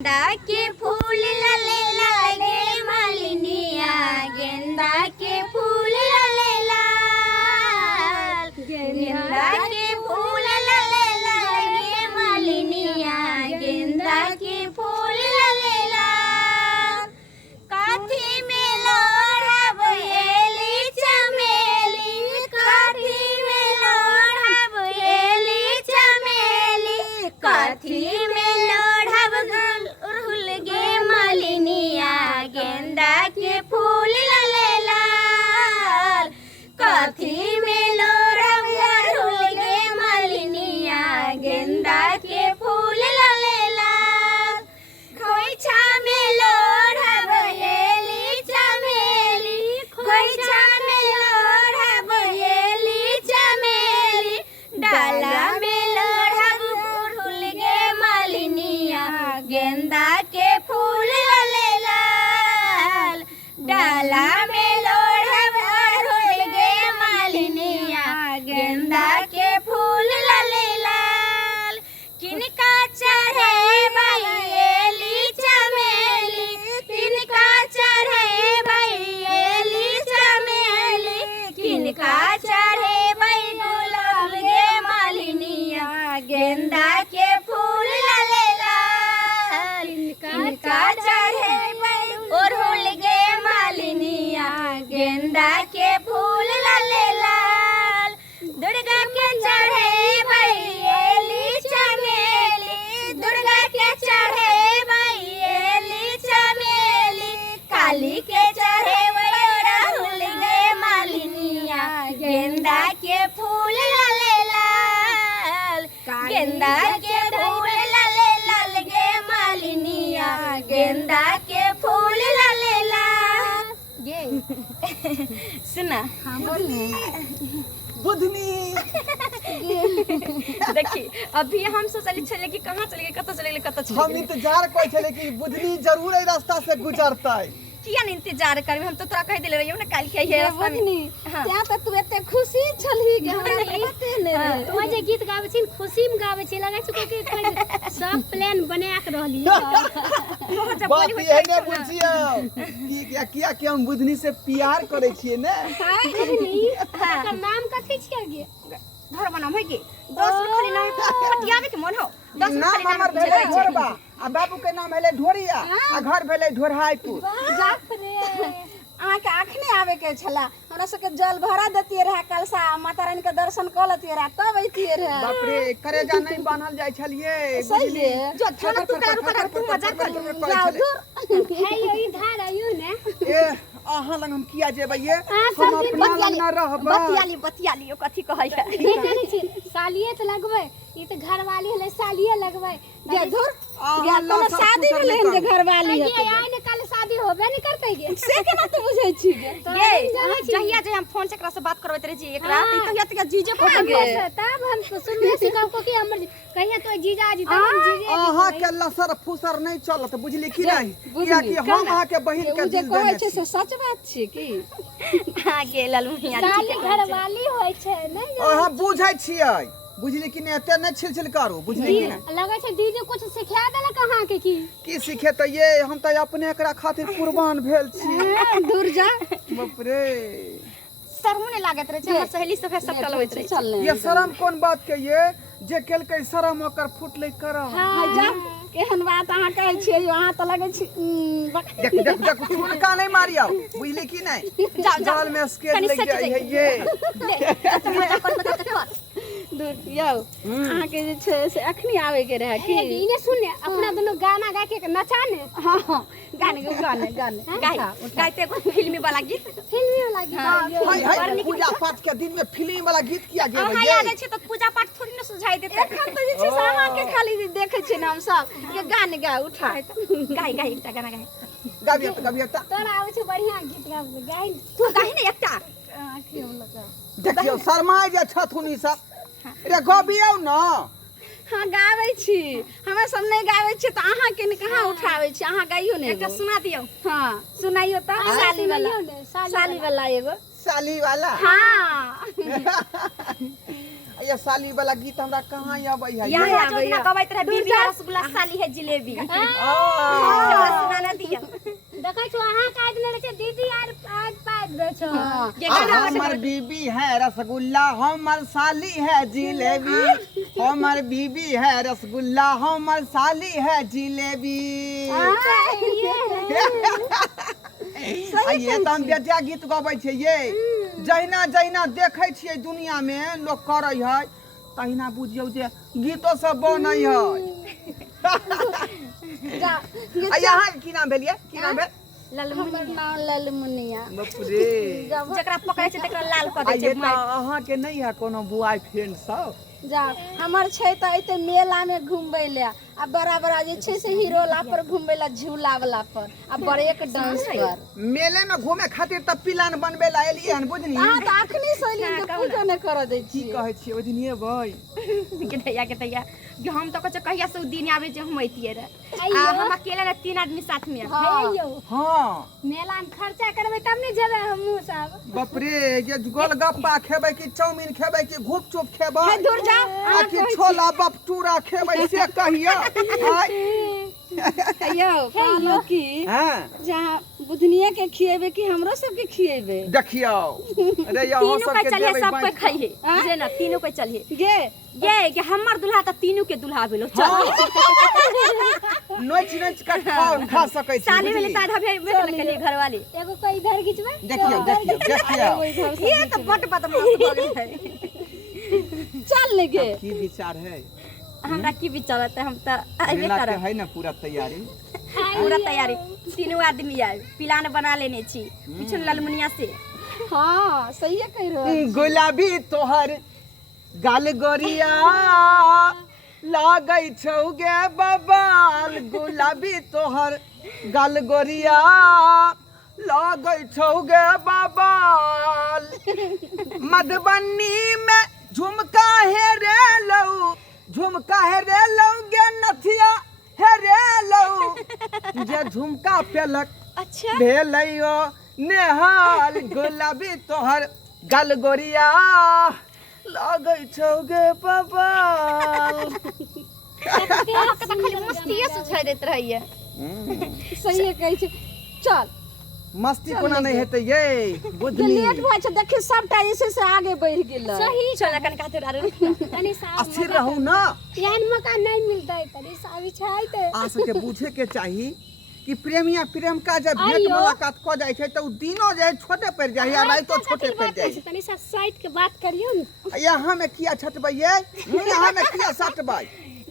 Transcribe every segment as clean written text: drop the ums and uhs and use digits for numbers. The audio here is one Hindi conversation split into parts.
गेंदा के फूल लाले लागे मालिनिया, गेंदा के फूल लाले लाल, गेंदा के फूल लाले लागे मालिनिया, गेंदा के फूल लाले लाल। काठी में लोढ़ब एली चमेली, काठी में लोढ़ब एली चमेली, काठी में लोढ़ब उड़हुल गे मालिनिया, गेंदा के फूल लाले लाल। काठी में लोढ़ब उड़हुल गे मालिनिया, गेंदा के फूल लाले लाल। खोइछा में लोढ़ब एली चमेली, खोइछा में लोढ़ब एली चमेली, डाला में लोढ़ब उड़हुल गे मालिनिया, गेंदा के फूल लाले लाल। डाला में लोढ़ब उड़हुल गे मालिनिया, गेंदा के फूल लाले लाल। किनका चढ़े एली चमेली, किनका चढ़े एली चमेली, किनका चढ़े गुलाब गे मालिनिया, गेंदा के फूल लाले लाल। किनका चढ़े उड़हुल गे मालिनिया, गेंदा के फूल लाले लाल। दुर्गा के चढ़े एली चमेली, दुर्गा के चढ़े एली चमेली, काली के चढ़े उड़हुल गे मालिनिया, गेंदा के फूल लाले लाल। गेंदा के फूल लाले लाल गे मालिनिया, गेंदा के फूल लाले लाल। ये सुना हाँ बोल बुधनी देखी अभी हम सोचली छले कि कहाँ चले गए, कत चले गए, कत चले हम इंतजार कर छले कि बुधनी जरूर ए रास्ता से गुजरतै। किया नहीं इंतजार करबे, हम तो तोरा कह देले रहियो ना काल के ये रास्ता में। हां त्या त तू एते खुशी छलही गे, हमरा पते नै रे। तो जे गीत गाबै छी खुशी में गाबै छी, लगै छै कि सब प्लान बना के रहली बात ये ने बुझियो कि किया कि हम बुधनी से प्यार करे छिए ने। एकर नाम कथि छियै गे? घर बनाम है के 10 खाली नाम पटियावे के मन हो 10 नाम हमर भेले ढोरबा आ बाबू के नाम भेले ढोरिया आ घर भेले ढोरहाईपुर। जात रे अहाँ के आखने आवे के छला, हमरा सबके जल भरा देतिए रहा, कलसा माता रानी के दर्शन क लेतिए रहा, तब अइतिए रहा। बाप रे करेजा नहीं बांधल जाय छलिए सही है जो थाना तू कर तू मजाक कर जाओ दूर है यो इधर आयु ने। ए अहाँ लंग हम किया जेबै ये हम सब अपना लंग न रहबै। बतियाली ओ कथि कहै है नहीं जाने छी सालिए त लगबै, ई त घरवाली हले सालिए लगबै। गे दूर गे कोनो शादी भेले हन जे घरवाली ये है आइ ने कल शादी होबे नहीं करतै गे। से केना तू बुझै छी गे? ये जहिया जे हम फोन से एकरा से बात करबैत रहे जी एकरा त तहिया जीजे को गे तब हम सुनबे सिखाओ को कि हमर कहिया तो जीजा जी तब जीजे अहाँ के लसर फुसर नहीं चलत बुझली कि नहीं, किया कि हम अहाँ के बहिन के जे दिल कहै देने छै छी। से सच बात छी की? हां गे ललमुनिया साली घरवाली होय छै नहीं अहाँ बुझै छियै बुझली कि नहीं, एते नहीं छिलछिल करू बुझली कि नहीं। लगै छै दीदी कुछ सिखा देलक अहाँ के की सीखे त ये हम त अपने एकरा खातिर कुर्बान भेल छी। दूर जा बाप रे शर्म लागत रहे छै, हमर सहेली सब सब चलबैत रहे चल ये शर्म कोन बात के ये जे केलकै शर्म ओकर फुटलै करम। हां जा केहन बात अहाँ कहै छियै, अहाँ त लगै छी देख देख देख छुड़का नहीं मारियो बुझली कि नहीं। जाल में स्केच लग जाय है ये दूर यौ अहाँ के जे छै से अखनी आवे के रहे की? इने सुन ने अपना दोनों गाना गा के नचा ने। हां हां गाने गाइते को फिल्मी वाला गीत फिल्मी वाला गीत हाय हाय पूजा पाठ के दिन में फिल्म वाला गीत किया गया अहाँ है याद ये। छै त पूजा पाठ थोड़ी न सुझाई देते। एखन त जे छै से अहाँ के खाली देखै छियै ना हम सब के गाने गा उठा गाई गाई एकटा गाना गाई गाबियो त गाबियो त तोरा आबै छै बढ़िया गीत गाबै गाइ तू गाही ने एकटा आखी हम लगा देखियो शर्मा जे छथुनी सब रे गबियो न। हाँ गावे छी, हमें सब नहीं गावे छी तो अहाँ के कहाँ उठावे छी, अहाँ गाइयो नहीं। एक सुना दियो। हाँ सुनाइयो तो साली वाला, साली वाला एगो साली वाला। हाँ ये साली वाला गीत हमरा कहाँ आबै है यहाँ ये? यहाँ जो ना गवाइत रहे बीबी रसगुल्ला साली है जिलेबी आ, सुनाना दिया देखै छौ अहाँ काज लेले छै दीदी आर आज पाद दे छौ ये गाना हमर बीबी है रसगुल्ला हमर साली है जिलेबी हमर बीबी है रसगुल्ला हमर साली है जिलेबी ये तो हम बेटिया गीत गबै छै ये जहिना जहिना देखै छियै दुनिया में लोग करै है तहिना बुझियौ जे गीतो सब बनै है जा यहाँ की नाम भेलिए की नाम भेल हमर नाम ललमुनिया बाप रे जकरा पकड़े छै तकरा लाल कर आ दे ये छै तो अहाँ के नहीं है कोनो बॉयफ्रेंड सब जा हमर छै त एते मेला में घुमबै ले आ बड़ा बड़ा जे छै से हीरोला पर घुमबै ला झूला वाला पर आ ब्रेक डांस पर मेले में घूमे खातिर त प्लान बनबे ला एलिए हन बुझनी अहाँ त अखनी सैली के पूजो नै कर दै की छी कहै छियै ओइ दिन एबै के तैया कि हम तो कछ कहिया से उ दिन आवे जे हम अइतिए रे अइयो। आ हम अकेले रे 3 आदमी साथ में हाँ। यौ हां मेला में खर्चा करबै तब ने जेबै हमहू सब बाप रे ये गोलगप्पा खेबै कि चाउमीन खेबै कि घुपचुप खेबै हे दूर जा आ कि छोला बटूरा खेबै से कहियो यो कहलो की हां जहाँ बुधनिया के खिएबे कि हमरो सब के खिएबे देखियो अरे यहाँ तीनों सब के के चलिए देबै सब पे बाँटि। खाइए जे ना तीनों के चलिए गे ये कि हमर दुल्हा त तीनों के दुल्हा भेलो चल नोच नोच के खा सकै छी साली वाले बुझली? साधा भेल के लिए घर वाले एगो कोई इधर खिंचबै देखियो देखियो देखियो ये तो बट बदमाश हो गेल है चल ले गे की विचार है हमरा की विचार है हम त आइबे मेला के करब है ना पूरा तैयारी पूरा तैयारी तीनों आदमी आए प्लान बना लेने छी पीछे ललमुनिया से हाँ सही कह रहे हो गुलाबी तोहर गाल गोरिया लागै छौ गे बबाल गुलाबी तोहर गाल गोरिया लागै छौ गे बबाल मधुबनी में झुमका हेरे लौ गे नथिया हेरे लौ जे झुमका पेलक अच्छा भेलैयो नेहाल गुलाबी तोहर गाल गोरिया लागै छौ गे बबाल के त खाली मस्तीए से छोड़ देत रहिए सही कहै छै चल मस्ती कोना नहीं हेतै ये के बुझली लेट होइ छै देखी सबटा ऐसे से आगे बढ़ गेल सही चल कन खातिर आरो तनी साहब अस्थिर रहू ना यान मौका नहीं मिलता तनी साहब छै ते आ सके पूछे के चाही कि प्रेमिया प्रेम का जब भेंट आइयो। मुलाकात क जाय छै त उ दिनो जे छोटे पड़ जाय या राइतो छोटे पड़ जाय तनी सा साइड के बात करियो न यहाँ में किया छटबै ये यहाँ में किया सटबै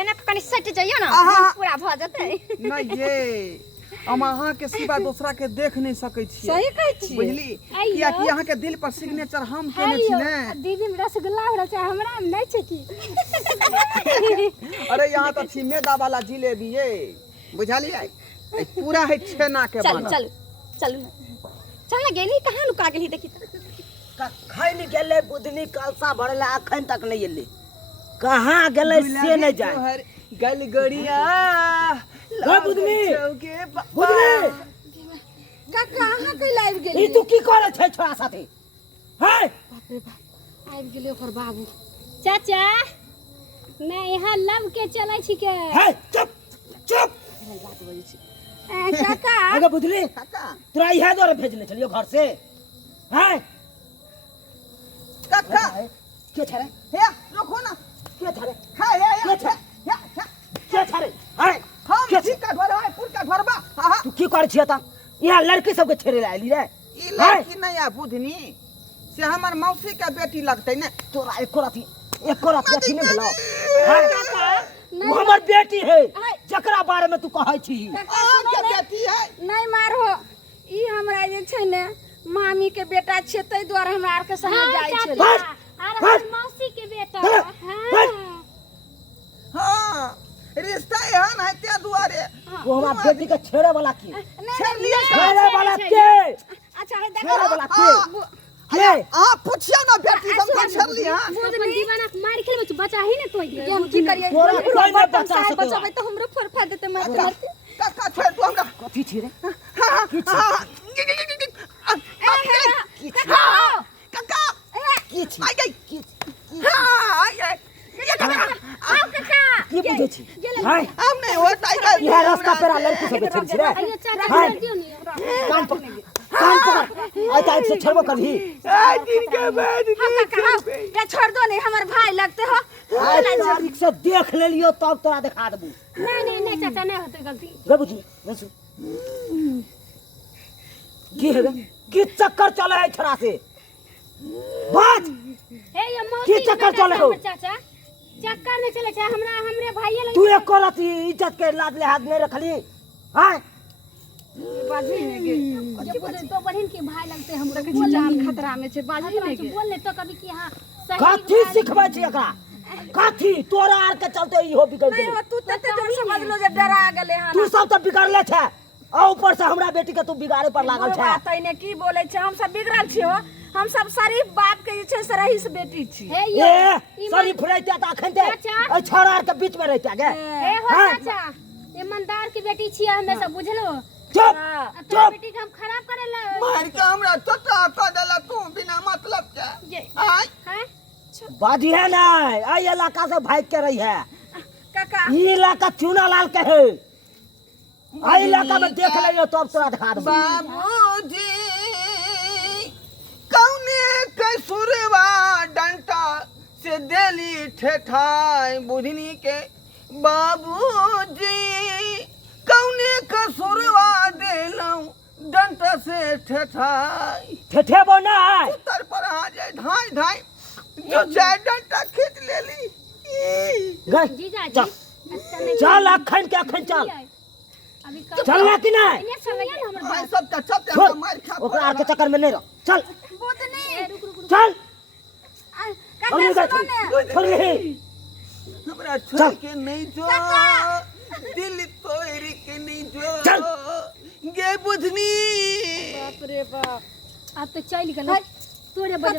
एना कनी सट जाइए ना आहा। पूरा भ जतै नहीं ये हम अहाँ के सिवा दूसरा के देख नहीं सकै छियै सही कहै छी बुझली आइयो। किया कि यहाँ के दिल पर सिग्नेचर हम केने छी ने दीदी में रसगुल्ला हो छै हमरा में नहीं छै की अरे यहाँ तो छी मैदा वाला जिलेबी ये बुझलियै ए पूरा है छेना के चल बनल चल चल चल ना गेली कहाँ लुका गेली देखी खैल गेले बुधनी कलसा भरले अखन तक नहीं एले कहाँ गेले से नहीं जाए तोहर गलगड़िया बुधनी बुधनी का कहाँ के लाइव ई गेली तू की करे छै छोरा साथे है आबि गेलै ओकर बाबू चाचा मैं यहाँ लव के चलै छी के है चुप चुप काका आगे बुधनी काका तोरा इहे द्वारा भेजने छलियो घर से है काका के छरे हे रुको ना के छरे हाय हे के छरे के छरे है हम के ठीक का घर है पुर का घर बा हां तू की करे छियै त यहाँ लड़की सबके छेड़े लायली रे ई लड़की नहीं आ बुधनी से हमर मौसी के बेटी लगतै ने तोरा एको राती अथी नहीं भेलो है वो हमर बेटी है जकरा बारे में तू कहै छी अहाँ के बेटी है नहीं मारो ई हमरा जे छै ने मामी के बेटा छै तै दुआरे हमरा आर के संगे जाइ छै बस, आर बस। मौसी के बेटा बस, हां हां रिश्ता एहन है ते दुआरे वो हमरा बेटी के छेड़े वाला की छलिए छेड़े वाला के अच्छा है छेड़े देखो वाला के के आ पूछियो ना बेटी सब को छली हां अपन दीवाना के मार खेलबो तू बचा ही ने तोय कि हम की करिए तोरा कोई नहीं बचा साहब सकेला। बचाबै तो हमरो फरफा देते मार मारते काका छोड़ तू हमरा कथी छी रे काका की छी आई गई की छी हाँ हाय हम नहीं होता है यह रास्ता पे लड़की सब बेच रे आइए चाचा हाय कर दियो नहीं कान पकड़ आई टाइप से छड़बो करही दिन के बाद हम का ये छोड़ दो नहीं हमर भाई लगते हो आई तारीख से देख ले लियो तब तोरा दिखा देबू नहीं चाचा नहीं होते गलती रे बुझी नसु की है की चक्कर चले है छरा से बात हे ये मौसी की चक्कर चले हो चाचा चक्कर नहीं चले छै हमरा हमरे भाईये लग तू एक करत इज्जत के लाज लिहाज नहीं रखली हां बाजी ने गे जब तो बहन के भाई लगते हम देखे छी जान खतरा में छे बाजी ने गे बोल ले तो कभी कि हां काठी सिखबै छी एकरा काठी तोरा आर के चलते इहो बिगड़ नहीं गेलै हो तू तते जोर समझ लो जे डरा गेले हन तू सब तो बिगड़ले छै आ ऊपर से हमरा बेटी के तू बिगाड़े पर लागल छै बात ने की बोले छे हम सब बिगड़ल छी हो हम सब शरीफ बाप के जे छे से रहीस बेटी छी हे ए सरी फुराइते त अखन ते चाचा। ए छोरा आर के बीच में रहते गे हे हो हाँ। चाचा ईमानदार की बेटी छियै हमे सब बुझलो चुप तोरा चुप बेटी के हम खराब करे ला मार के हमरा टटा क देला तू बिना मतलब के जे आय हैं बाजी है नहीं आई इलाका से भाग के रही है काका ई इलाका चूना लाल के है आई इलाका में देख लियो तब तोरा दिखा देबो बाबूजी कौने कसुरवा डंटा से देली ठेठाई बुधनी के बाबूजी कौने कसुरवा देलौ डंटा से ठेठाई ठेठे बो नहीं तर पर आ जाए ढाई ढाई जो चाहे डंटा खींच लेली गए जीजा जी चल अच्छा नहीं चल अखन के अखन चल अभी कब चल ना कि नहीं इन्हें चल गया हमर भाई सब का सब छोड़ का मार खा ओकरा आर के चक्कर में नहीं रह चल बुतनी रुक रुक चल काका हमने सुनो ने छोड़ रही हमरा छोड़ के नहीं जो दिल तोड़ के नहीं जो चल। गे बुधनी बाप रे बाप अब तो चल गलो तोरे वजह